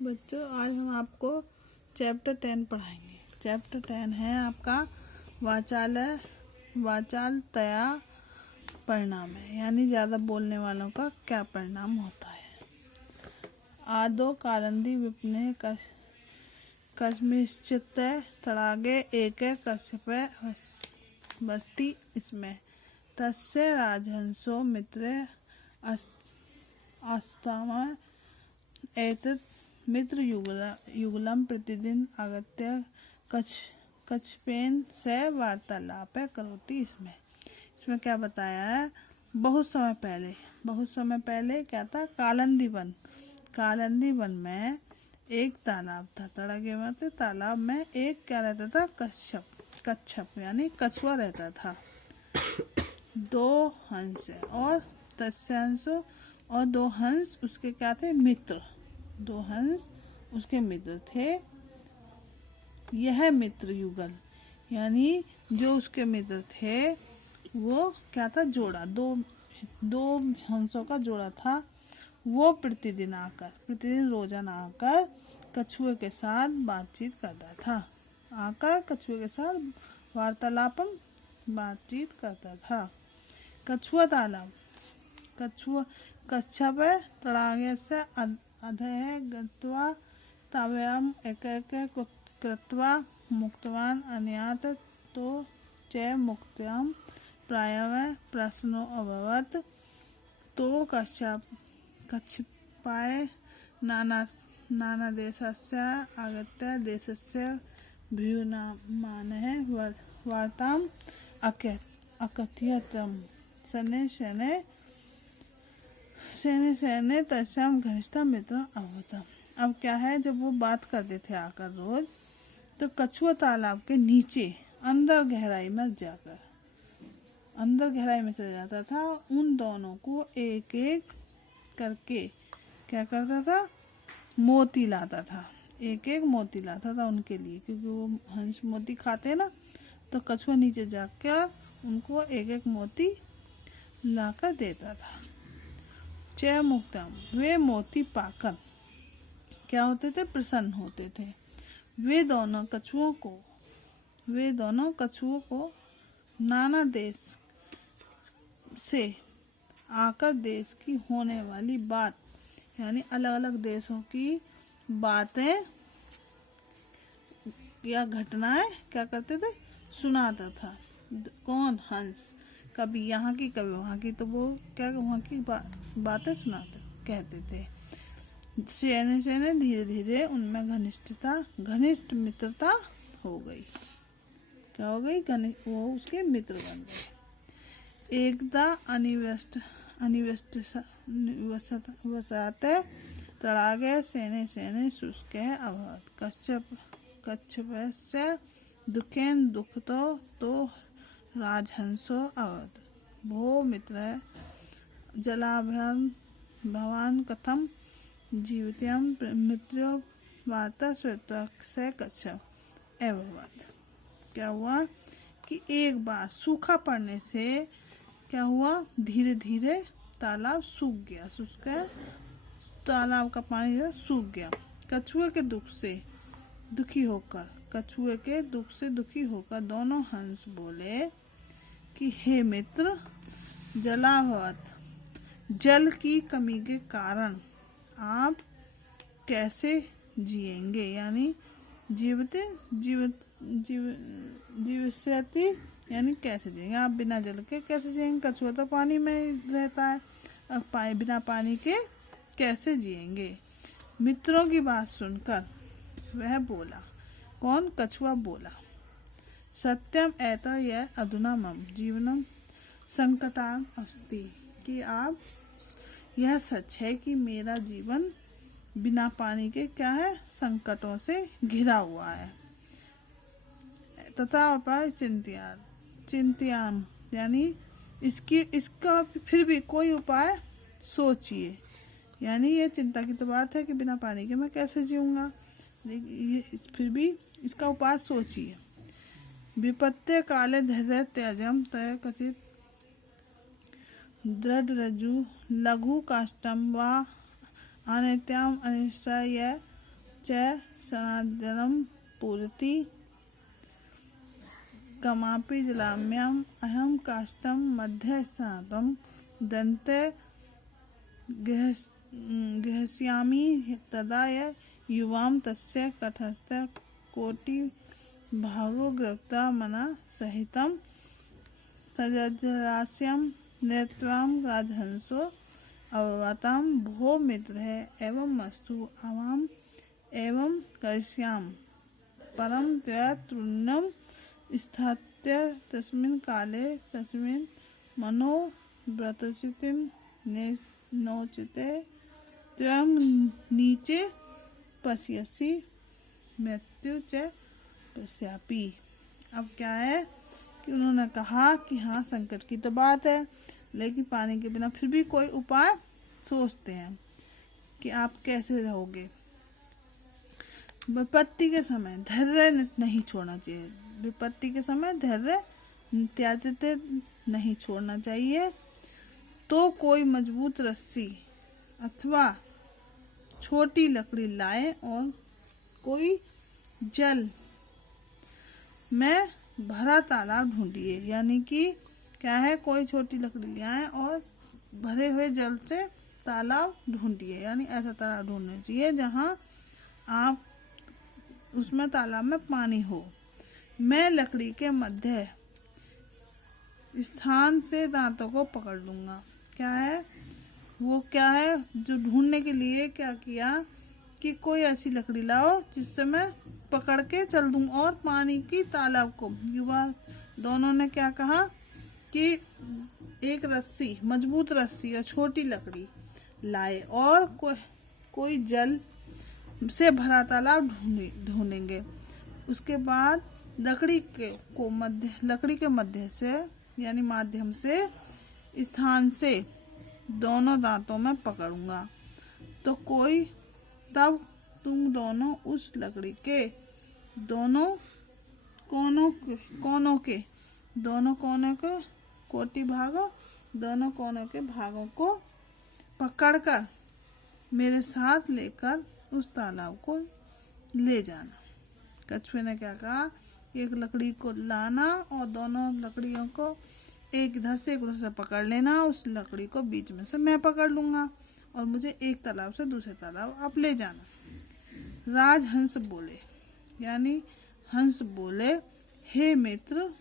बच्चों, आज हम आपको चैप्टर 10 पढ़ाएंगे। चैप्टर 10 है आपका वाचालय वाचालतया परिणाम है, यानी ज़्यादा बोलने वालों का क्या परिणाम होता है। आदो कालंदी विपने कस्मिश्चित तड़ागे एक कश्यपे बस्ती इसमें तस्य राजहंसो मित्रे आस्तामा एतत् मित्र युगलम प्रतिदिन आगत्य कच्छपेन से वार्तालाप करोति। इसमें क्या बताया है, बहुत समय पहले क्या था, कालंदी वन में एक तालाब था। तड़ागे में तालाब में एक क्या रहता था, कच्छप यानी कछुआ रहता था। दो हंस और तस्य हंसो और दो हंस उसके क्या थे, मित्र। दो हंस उसके मित्र थे। यह मित्र युगल यानी जो उसके मित्र थे वो क्या था, जोड़ा। दो हंसों का जोड़ा था। वो प्रतिदिन रोजाना आकर कछुए के साथ बातचीत करता था। बातचीत करता था। कछुआ तालाब कच्छप तड़ागे से अधः गत्वा ताव्याम एक कृत्वा मुक्तवान अन्यात तो च मुक्त्याम प्रायः प्रश्नो अभवत्। तो कच्छपाय नाना देशस्य आगत्य देशस्य भ्यूयमानः वार्ताम् अकथयत्। शनैः तस्यां घनिष्ठं मित्रम् अभवत्। अब क्या है, जब वो बात करते थे आकर रोज, तो कछुआ तालाब के नीचे अंदर गहराई में चला जाता था। उन दोनों को एक एक करके क्या करता था, मोती लाता था। उनके लिए, क्योंकि वो हंस मोती खाते ना, तो कछुआ नीचे जाकर उनको एक एक मोती लाकर देता था। च मुक्तम, वे मोती पाकर क्या होते थे, प्रसन्न होते थे। वे दोनों कछुओं को नाना देश से आकर देश की होने वाली बात, यानी अलग अलग देशों की बातें या घटनाएं क्या करते थे, सुनाता था। कौन, हंस। कभी यहाँ की कभी वहाँ की, तो वो क्या वहाँ की बातें कहते थे। शनैः धीरे धीरे उनमें घनिष्ठ मित्रता हो गई। क्या हो गई, वो उसके मित्र बन गए। एकदा अनिवसते तड़ागे शनैः शुष्कः अभवत्। कच्छपस्य दुःखेन दुःखतो तो राजहंसो अभवत्। भो मित्र जलाभ्यां भवान् कथं जीवितम् मित्रो वार्ता श्रुत्वा से कच्छप अभवत्। क्या हुआ कि एक बार सूखा पड़ने से क्या हुआ, धीरे धीरे तालाब सूख गया। तालाब का पानी सूख गया। कछुए के दुख से दुखी होकर दोनों हंस बोले कि हे मित्र, जलाभवत्, जल की कमी के कारण आप कैसे जिएंगे, यानी जीवस्यति यानी कैसे जिएंगे आप, बिना जल के कैसे जिएंगे। कछुआ तो पानी में रहता है, अब बिना पानी के कैसे जिएंगे। मित्रों की बात सुनकर वह बोला, कौन, कछुआ बोला, सत्यम एतत् यह अधुना मम जीवनम संकटान अस्ति, कि आप यह सच है कि मेरा जीवन बिना पानी के क्या है, संकटों से घिरा हुआ है। तथा उपाय चिंत्याम यानी इसका फिर भी कोई उपाय सोचिए, यानी ये चिंता की तो बात है कि बिना पानी के मैं कैसे जीऊंगा, फिर भी इसका उपाय सोचिए। विपत्ते काले धैर्य त्याजम तय कचित दृढ़ रज्जु लघु काष्टम वा अनित्याम अनिश्चय च सनाजनम पूरति कमापि जलाम्याम अहम काष्ठम मध्य स्थातम दन्ते गृह्स्यामि तदा युवाम तस्य कठस्थ कोटि भागो गृप्ता मना सहितम सजलास्यम नेत्वाम राजहंसो अवताम भो मित्रः एवं मस्तु आवाम एवं करिष्याम परम त्वया तृणम स्थात्य तस्मिन् काले तस्मिन् मनो व्रतचितिम नोचिते त्वं नीचे पश्यसि मृत्यु च पश्यापि। अब क्या है कि उन्होंने कहा कि हाँ संकट की तो बात है, लेकिन पानी के बिना फिर भी कोई उपाय सोचते हैं कि आप कैसे रहोगे। विपत्ति के समय धैर्य नहीं छोड़ना चाहिए, विपत्ति के समय धैर्य त्याजते नहीं छोड़ना चाहिए। तो कोई मजबूत रस्सी अथवा छोटी लकड़ी लाए और कोई जल में भरा तालाब ढूंढिए, यानी कि क्या है, कोई छोटी लकड़ी ले आए और भरे हुए जल से तालाब ढूंढिए, यानी ऐसा तालाब ढूंढना चाहिए जहाँ आप उसमें तालाब में पानी हो। मैं लकड़ी के मध्य स्थान से दांतों को पकड़ लूंगा। क्या है वो, क्या है जो ढूंढने के लिए क्या किया कि कोई ऐसी लकड़ी लाओ जिससे मैं पकड़ के चल दूं और पानी की तालाब को। युवा दोनों ने क्या कहा कि एक रस्सी, मजबूत रस्सी और छोटी लकड़ी लाए और कोई जल से भरा तालाब ढूंढेंगे। उसके बाद लकड़ी के मध्य से यानी माध्यम से स्थान से दोनों दांतों में पकड़ूंगा। तो तब तुम दोनों उस लकड़ी के दोनों कोनों के कोटि भागों, दोनों कोनों के भागों को पकड़कर मेरे साथ लेकर उस तालाब को ले जाना। कछुए ने क्या कहा, एक लकड़ी को लाना और दोनों लकड़ियों को एक इधर से पकड़ लेना, उस लकड़ी को बीच में से मैं पकड़ लूंगा और मुझे एक तालाब से दूसरे तालाब आप ले जाना। राजहंस बोले, यानी हंस बोले, हे मित्र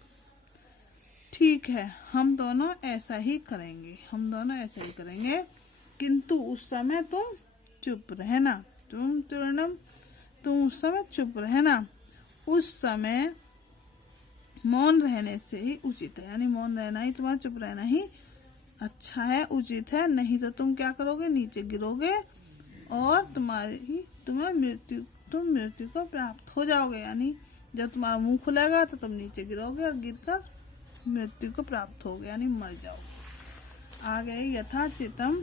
ठीक है, हम दोनों ऐसा ही करेंगे, किंतु उस समय तुम चुप रहना। तुम उस समय चुप रहना। उस समय मौन रहने से ही उचित है, यानी मौन रहना ही, तुम्हारा चुप रहना ही अच्छा है, उचित है। नहीं तो तुम क्या करोगे, नीचे गिरोगे और तुम मृत्यु को प्राप्त हो जाओगे। यानी जब तुम्हारा मुंह खुलेगा तो तुम नीचे गिरोगे और गिरकर मृत्यु को प्राप्त होगे, यानी मर जाओगे। आगे यथा चितम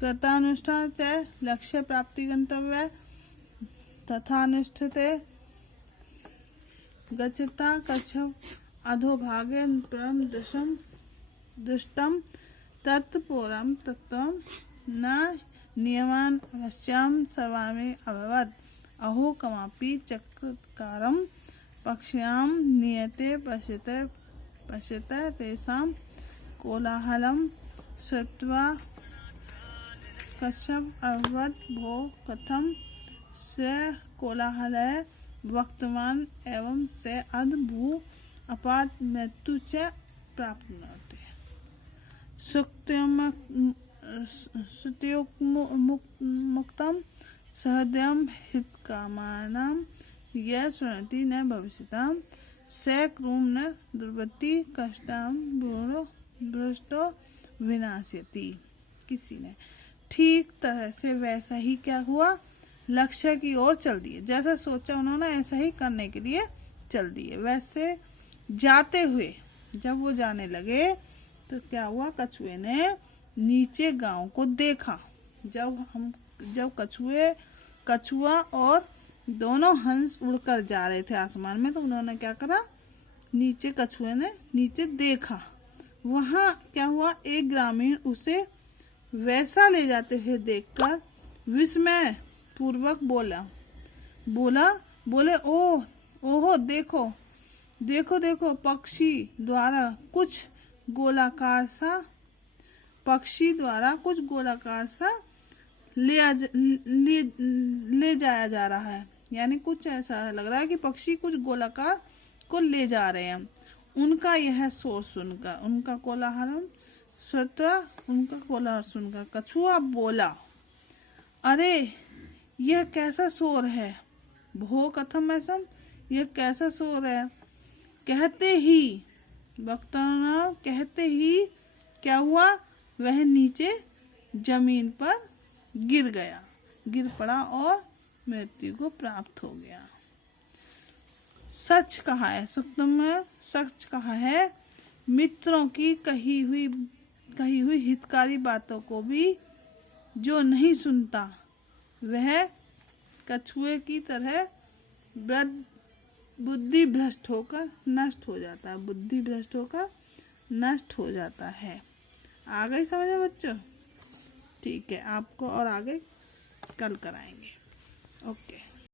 कृतानुष्ठान च लक्ष्य प्राप्ति गंतव्य तथा अनुष्ठते गच्छता कच्छप अधोभागे परम दुष्टम तत्पुरम तत्वम न नियमान अवश्यम सर्वामे अभवत् अहो कमापि चक्रकारम पक्ष्याम नियते पश्यते तेषां कोलाहलम श्रुत्वा कच्छप अभवत् भो कथम स्व कोलाहलः वक्तवान एवं से अद्भु अपात मृत्यु च प्राप्नोति। मुक्तम सहृदयं हितकामानां यः शृणोति न भविष्यताम् स क्रूम न दुर्वति कष्टां भ्रष्टो विनाश्यति। किसी ने ठीक तरह से वैसा ही क्या हुआ, लक्ष्य की ओर चल दिए, जैसा सोचा उन्होंने ऐसा ही करने के लिए चल दिए। वैसे जाते हुए जब वो जाने लगे तो क्या हुआ, कछुए ने नीचे गांव को देखा। जब कछुआ और दोनों हंस उड़कर जा रहे थे आसमान में, तो उन्होंने क्या करा, कछुए ने नीचे देखा। वहां क्या हुआ, एक ग्रामीण उसे वैसा ले जाते हुए देखकर विस्मय पूर्वक बोला, बोले ओहो देखो देखो देखो पक्षी द्वारा कुछ गोलाकार सा ले जाया जा रहा है। यानी कुछ ऐसा लग रहा है कि पक्षी कुछ गोलाकार को ले जा रहे हैं। उनका यह शोर सुनकर, उनका कोलाहल सुनकर कछुआ बोला, अरे यह कैसा शोर है, भो कथम ऐसा, यह कैसा शोर है। कहते ही क्या हुआ, वह नीचे जमीन पर गिर पड़ा और मृत्यु को प्राप्त हो गया। सच कहा है, सुक्तम में सच कहा है, मित्रों की कही हुई हितकारी बातों को भी जो नहीं सुनता वह कछुए की तरह बुद्धि भ्रष्ट होकर नष्ट हो जाता है। बुद्धि भ्रष्ट होकर नष्ट हो जाता है। आ गई समझ में बच्चों? ठीक है, आपको और आगे कल कराएंगे। ओके।